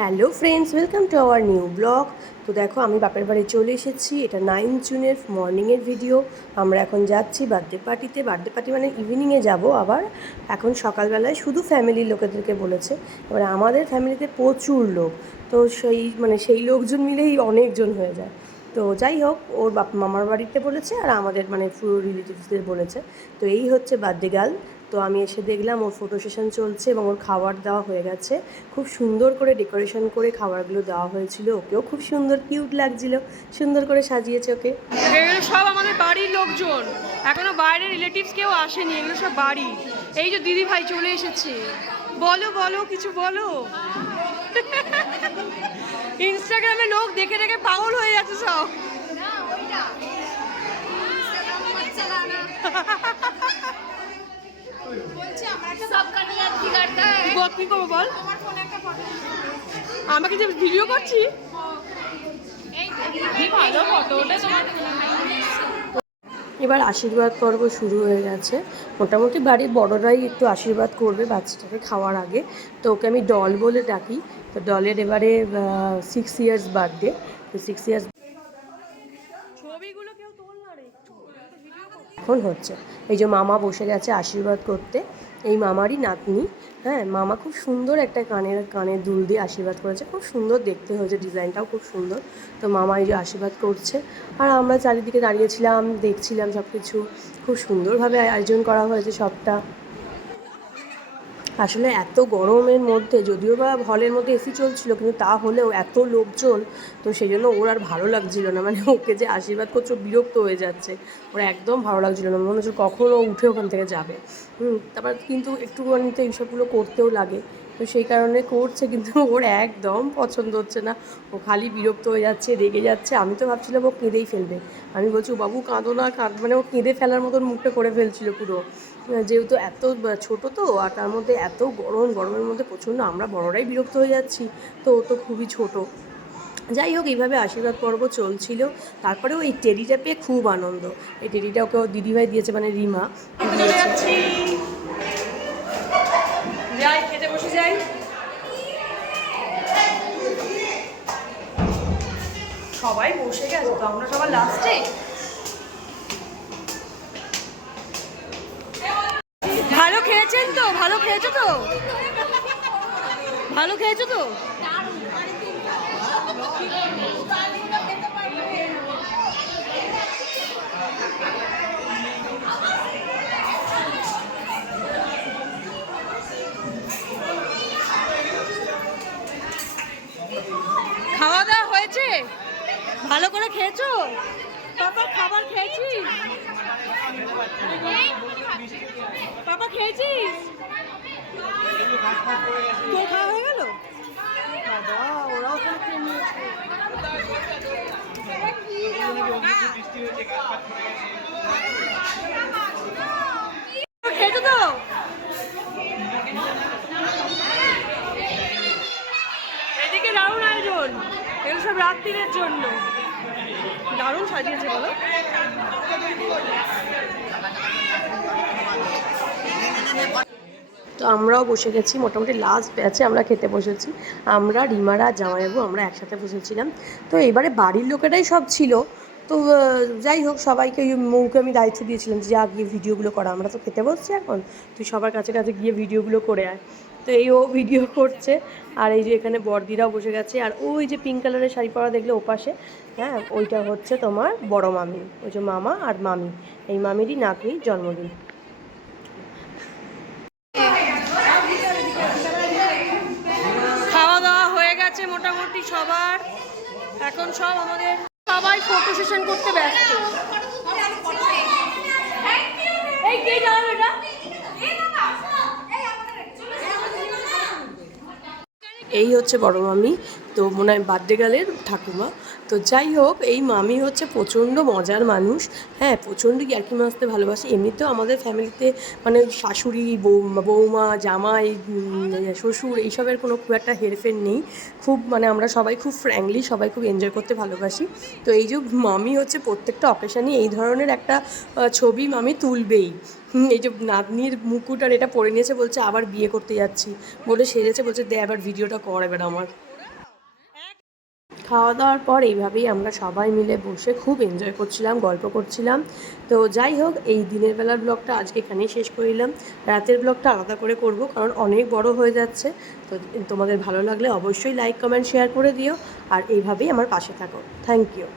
Hello friends, welcome to our new blog. তো দেখো আমি বাপের বাড়ি চলে এসেছি। এটা 9 জুনের মর্নিংয়ের ভিডিও। আমরা এখন যাচ্ছি বার্থডে পার্টিতে। বার্থডে পার্টি মানে ইভিনিংয়ে যাব আবার। এখন সকালবেলায় শুধু ফ্যামিলির লোকেদেরকে বলেছে। এবার আমাদের ফ্যামিলিতে প্রচুর লোক, তো সেই লোকজন মিলেই অনেকজন হয়ে যায়। তো যাই হোক, ওর মামার বাড়িতে বলেছে আর আমাদের পুরো রিলেটিভসদের বলেছে। তো এই হচ্ছে বার্থডে গার্ল। তো আমি এসে দেখলাম ওর ফটো সেশন চলছে এবং ওর খাবার দেওয়া হয়ে গেছে। খুব সুন্দর করে ডেকোরেশন করে খাবারগুলো দেওয়া হয়েছিল। ওকেও খুব সুন্দর কিউট লাগছিল, সুন্দর করে সাজিয়েছে ওকে। এগুলো সব আমাদের বাড়ির লোকজন, এখনো বাইরের রিলেটিভস কেউ আসেনি, এগুলো সব বাড়ি। এই যে দিদি ভাই চলে এসেছে, বলো বলো কিছু বলো। ইনস্টাগ্রামে লোক দেখে দেখে পাগল হয়ে যাচ্ছে সব। কি করবো বল, আমাকে যে ভিডিও করছি। এবার আশীর্বাদ পর্ব শুরু হয়ে গেছে। মোটামুটি বাড়ির বড়রাই একটু আশীর্বাদ করবে বাচ্চাটাকে খাওয়ার আগে। তো ওকে আমি ডল বলে ডাকি। তো ডলের এবারে 6 ইয়ার্স বার্থডে। তো 6 ইয়ার্স ছবিগুলো কেউ তোল না রে একটু। এখন হচ্ছে এই যে মামা বসে গেছে আশীর্বাদ করতে। এই মামারই নাতনি। হ্যাঁ, মামা খুব সুন্দর একটা কানের দুল দিয়ে আশীর্বাদ করেছে, খুব সুন্দর দেখতে হয়েছে, ডিজাইনটাও খুব সুন্দর। তো মামা এই যে আশীর্বাদ করছে আর আমরা চারিদিকে দাঁড়িয়েছিলাম, দেখছিলাম সব কিছু। খুব সুন্দরভাবে আয়োজন করা হয়েছে সবটা। আসলে এত গরমের মধ্যে, যদিও বা হলের মধ্যে এসি চলছিল, কিন্তু তা হলেও এত লোকজন, তো সেই জন্য ওর আর ভালো লাগছিল না। ওকে যে আশীর্বাদ করছে বিরক্ত হয়ে যাচ্ছে। ওর একদম ভালো লাগছিল না, মনে হচ্ছে কখন ও উঠে ওখান থেকে যাবে। তারপর কিন্তু একটুখানি তো এইসবগুলো করতেও লাগে, তো সেই কারণে করছে, কিন্তু ওর একদম পছন্দ হচ্ছে না। ও খালি বিরক্ত হয়ে যাচ্ছে, রেগে যাচ্ছে। আমি তো ভাবছিলাম ও কেঁদেই ফেলবে। আমি বলছি, ও বাবু কাঁদো না, ও কেঁদে ফেলার মতন মুখটা করে ফেলছিল পুরো। যেহেতু এত ছোট, তো আর তার মধ্যে এত গরমের মধ্যে প্রচণ্ড আমরা বড়রাই বিরক্ত হয়ে যাচ্ছি, তো ও তো খুবই ছোট। যাই হোক, এইভাবে আশীর্বাদ পর্ব চলছিল। তারপরেও এই টেডিটা পেয়ে খুব আনন্দ। এই টেডিটা ওকে ওর দিদিভাই দিয়েছে, রিমা দিয়েছে। যাই খেতে বসে যাই। সবাই বসে গেছে তো আমরা সবার লাস্টে। ভালো খেয়েছেন তো, ভালো খেয়েছো তো, ভালো খেয়েছো তো। খাওয়া দাওয়া হয়েছে, ভালো করে খেয়েছো? পাপা খাবার খেয়েছিস? পাপা খেয়েছিস? তোর খাওয়া হয়ে গেল? বাবা, ওরাও তো খেয়ে নিয়েছে। খেয়েছো তো? এদিকে দারুণ আয়োজন, এগুলো সব রাত্রির জন্য। দারুণ সাজিয়েছে বলো। তো আমরাও বসে গেছি, মোটামুটি লাস্ট ব্যাচে আমরা খেতে বসেছি। আমরা, রিমারা, জামাইবাবু, আমরা একসাথে বসেছিলাম। তো এবারে বাড়ির লোকেরাই সব ছিল। তো যাই হোক, সবাইকে মৌকে আমি দায়িত্ব দিয়েছিলাম যে যা গিয়ে ভিডিওগুলো করা, আমরা তো খেতে বসছি এখন, তুই সবার কাছে কাছে গিয়ে ভিডিওগুলো করে আয়। তো এই ও ভিডিও করছে। আর এই যে এখানে বড়দিরাও বসে গেছে। আর ওই যে পিঙ্ক কালারের শাড়ি পরা দেখলে ওপাশে, হ্যাঁ, ওইটা হচ্ছে তোমার বড় মামি। ওই যে মামা আর মামি, এই মামিরই নাতনির জন্মদিন। খাওয়া দাওয়া হয়ে গেছে মোটামুটি সবার। এখন সব আমাদের সবাই ফটো সেশন করতে ব্যস্ত। এই কে যাও এটা? এই হচ্ছে বড় মামি। তো মনে হয় বার্থডে গার্লের ঠাকুমা। তো যাই হোক, এই মামি হচ্ছে প্রচণ্ড মজার মানুষ। হ্যাঁ, প্রচণ্ড ইয়ার্কি মারতে ভালোবাসে। এমনিতেও আমাদের ফ্যামিলিতে শাশুড়ি, বৌমা, জামাই, শ্বশুর, এইসবের কোনো খুব একটা হেরফের নেই। খুব আমরা সবাই খুব ফ্র্যাঙ্কলি, সবাই খুব এনজয় করতে ভালোবাসি। তো এই যে মামি হচ্ছে প্রত্যেকটা অকেশানে এই ধরনের একটা ছবি মামি তুলবেই। এই যে নাতনির মুকুট আর এটা পরে নিয়েছে, বলছে আবার বিয়ে করতে যাচ্ছি বলে সেজেছে, বলছে দে আবার ভিডিওটা কর এবার আমার। খাওয়া দাওয়ার পর এইভাবেই আমরা সবাই মিলে বসে খুব এনজয় করছিলাম, গল্প করছিলাম। তো যাই হোক, এই দিনের বেলার ব্লগটা আজকে এখানেই শেষ করে দিলাম। রাতের ব্লগটা আলাদা করে করব, কারণ অনেক বড় হয়ে যাচ্ছে। তো তোমাদের ভালো লাগলে অবশ্যই লাইক কমেন্ট শেয়ার করে দিও, আর এইভাবেই আমার পাশে থাকো। Thank you.